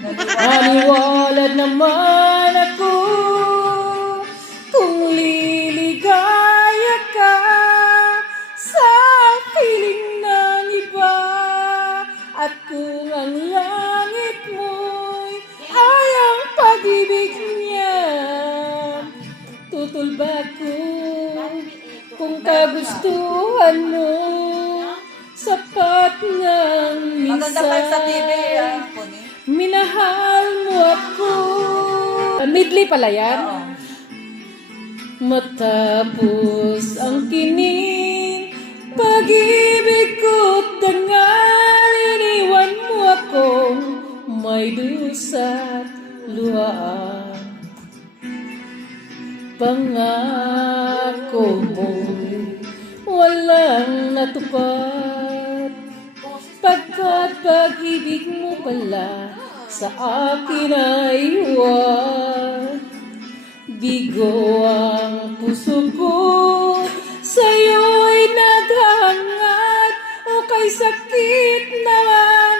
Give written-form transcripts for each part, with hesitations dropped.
Naniwala naman ako kung liligaya ka sa piling ng iba. At kung ang langit mo'y ay ang pag-ibig niya, tutulbak ko kung kagustuhan mo. Sapat ng Maganda pa sa TV, minsan Pony. minahal mo ako. Midley pala yan. Oo. Matapos ang kinin, pag-ibig ko't dangal, iniwan mo akong may dusa't luhaan. Pangako mo'y walang natupad, pagkat pag-ibig mo pala sa akin ay huwag. Bigo ang puso ko, sa'yo'y naghahangad, o kay sakit naman,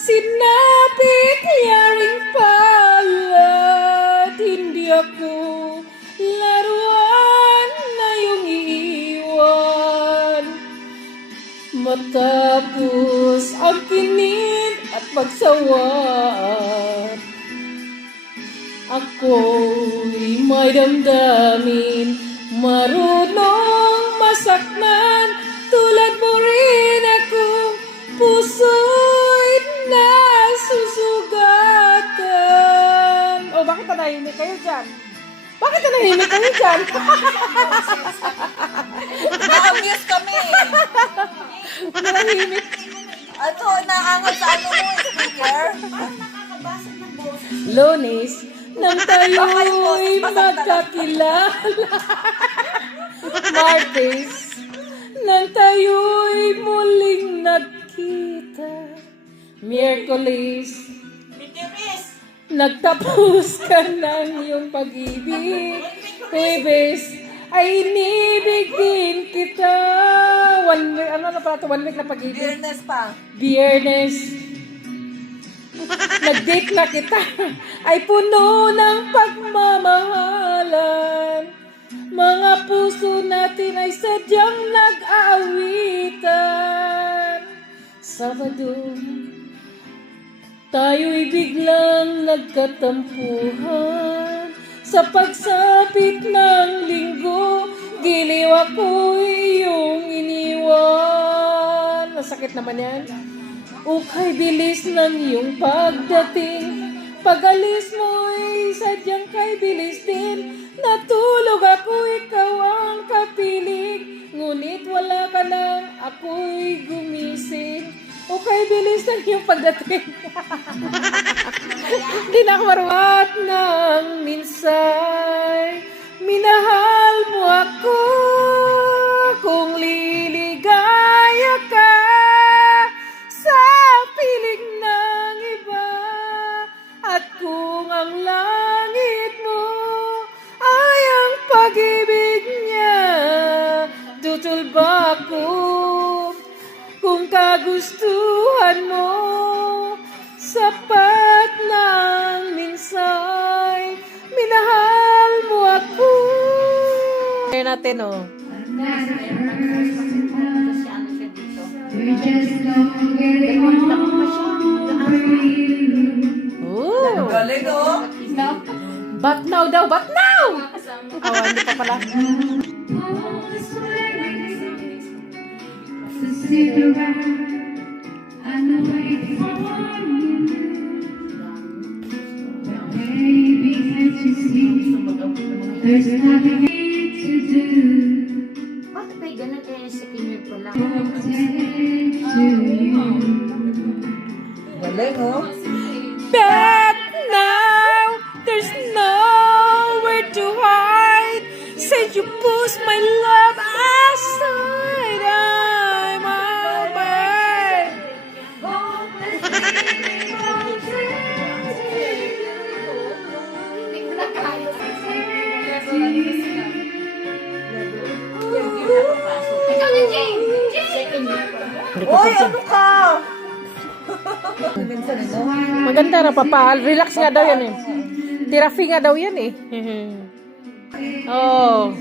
sinapit yaring palad. Hindi ako laruan na iyong iiwan. Matapos ang kinin at pagsawat, ako'y may damdamin, marunong masaktan, tulad mo rin akong puso'y nasusugatan. O, bakit nanahimik kayo dyan? Bakit nanahimik kayo dyan? Na-obvious kami. Nanahimik. Ito, naangat sa ano mo, speaker. Lunes, nang tayo'y magkakilala. Martes, nang tayo'y muling nagkita. Miyerkules, nagtapos ka ng iyong pag-ibig. Huwebes, ay inibig din kita. One week na pag-ibig. Fairness pa. Biyernes, nag-date na kita, ay puno ng pagmamahalan. Mga puso natin ay sadyang nag-aawitan. Sabado, tayo'y biglang nagkatampuhan. Sa pagsapit ng linggo, giliw ako'y iyong iniwan. Masakit naman yan. Ukay bilis ng iyong pagdating, pag-alis mo'y sadyang kay bilis din. Natulog ako, ikaw ang kapiling, ngunit wala ka nang ako'y gumising. Ukay bilis ng iyong pagdating. Di na ako marumat ng minsay, minahal mo ako kung liligaya ka sa piling ng iba. At kung ang langit mo ay ang pag-ibig niya, tutulbak ko kung kagustuhan mo. Sapat ng minsay, minahal mo ako. Kaya natin, oh. We're just gonna get it on for you. Oh. Galing, oh. But now daw, but now! Oh, hindi pa pala. So sit around and wait for you. Baby, can't you see? There's nothing to do. Bakit may ganun eh, sa kinyo pala? Pretend to you. Galing, oh. But now, there's nowhere to hide. Since you push my love aside, I'm away. Ikaw na, Jane! Jane! Uy, ano ka? sa nino. Maganda na papa. Relax nga daw yan eh. Therapy nga daw yan eh. Oh.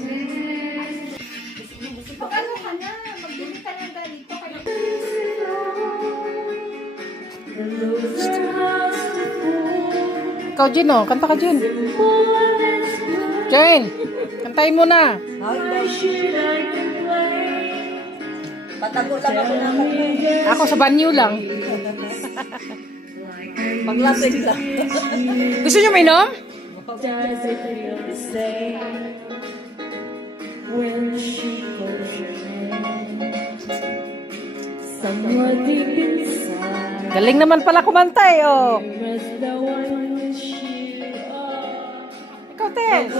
Pag ano ka na, magbili ka na ganito kayo. Ikaw, Jen, oh. Kanta ka, Jen. Jen, kantayin mo na. Patago lang ako ng kanta. Ako sa banyo lang. Paglasig lang. Gusto nyo mainom? Galing naman pala kumanta eh, oh. Ikaw, Tess.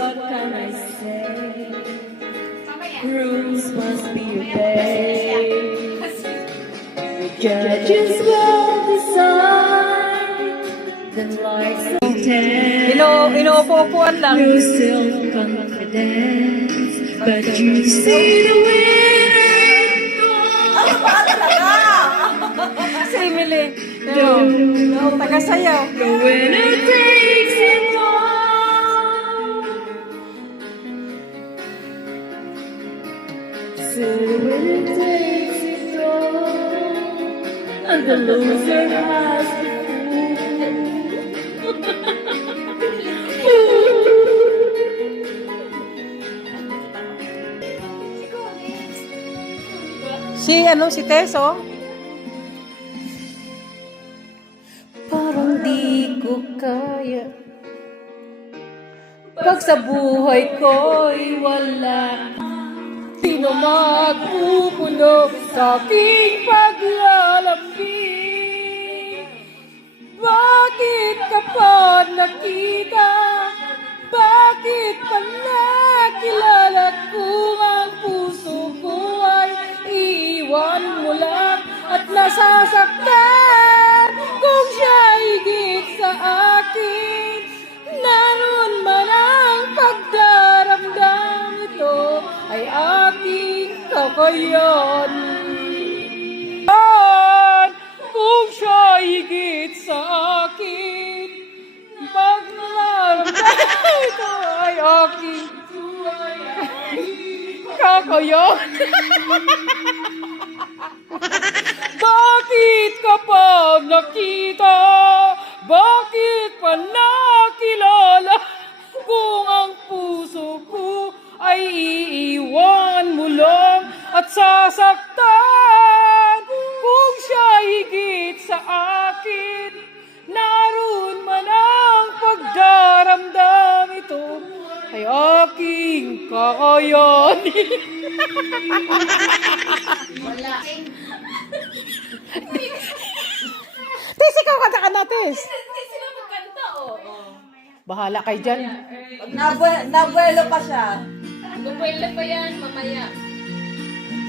Rules must be obeyed. Judges will decide. The lights of ten. Inuupo-upuan lang. No self-confidence, but you see the winner. Ano ba talaga? Si Emily. No, taga-sayaw. The winner takes it all. So the winner takes it all, and the loser has to Si Tess, oh. Parang di ko kaya pag sa buhay ko'y wala sino magpupuno sa aking paglalambing. Bakit ka pa nakita? Bakit pa nakilala kung ang puso ko ay iiwan mo lang at nasasaktan? Kung siya higit sa akin, naroon man ang pagdaramdam, ito ay aking kakayanin. Kung siya higit sa akin, pag nararamdaman, ito ay aking kakayanin. Bakit kapag nakita, bakit pa nakilala, kung ang puso ko ay iiwan mo lang at sasaktan? Kung siya higit sa akin, naroon man ang pagdaramdam, ito ay aking kakayanin. Wala. Tes, ikaw kanta ka na, Tes. Hindi sila magkanta, oh. Bahala kayo dyan. Nabuelo pa siya. Gupwela pa yan, mamaya.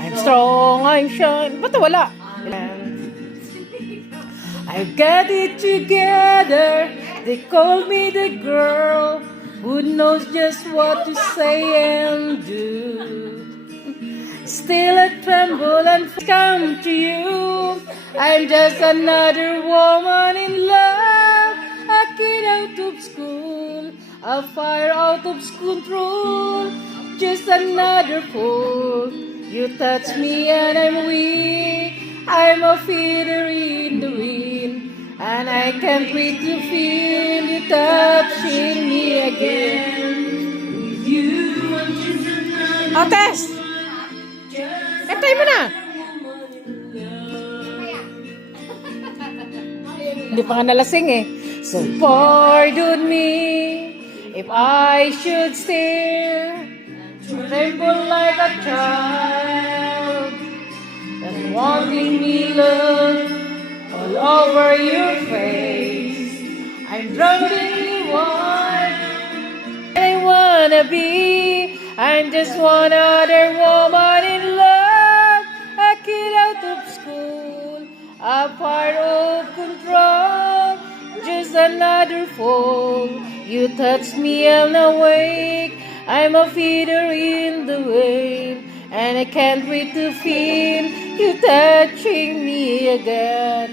I'm strong, I'm shine. Ba't wala? I've got it together. They call me the girl who knows just what to say and do. Still I tremble and come to you. I'm just another woman in love. A kid out of school, a fire out of control. Just another fool. You touch me and I'm weak. I'm a feather in the wind, and I can't wait to feel you touching me again. With you, I'm just another. Oh, Tess! Kantay mo na! Hindi pa nga nalasing eh. So pardon me if I should still tremble like a child and wanting me love all over your face. I'm drunk in wine. I wanna be. I'm just one other woman in love. A kid out of school, a part of control. Just another fool. You touch me, I'm awake. I'm a feeder in the wave, and I can't wait to feel you touching me again.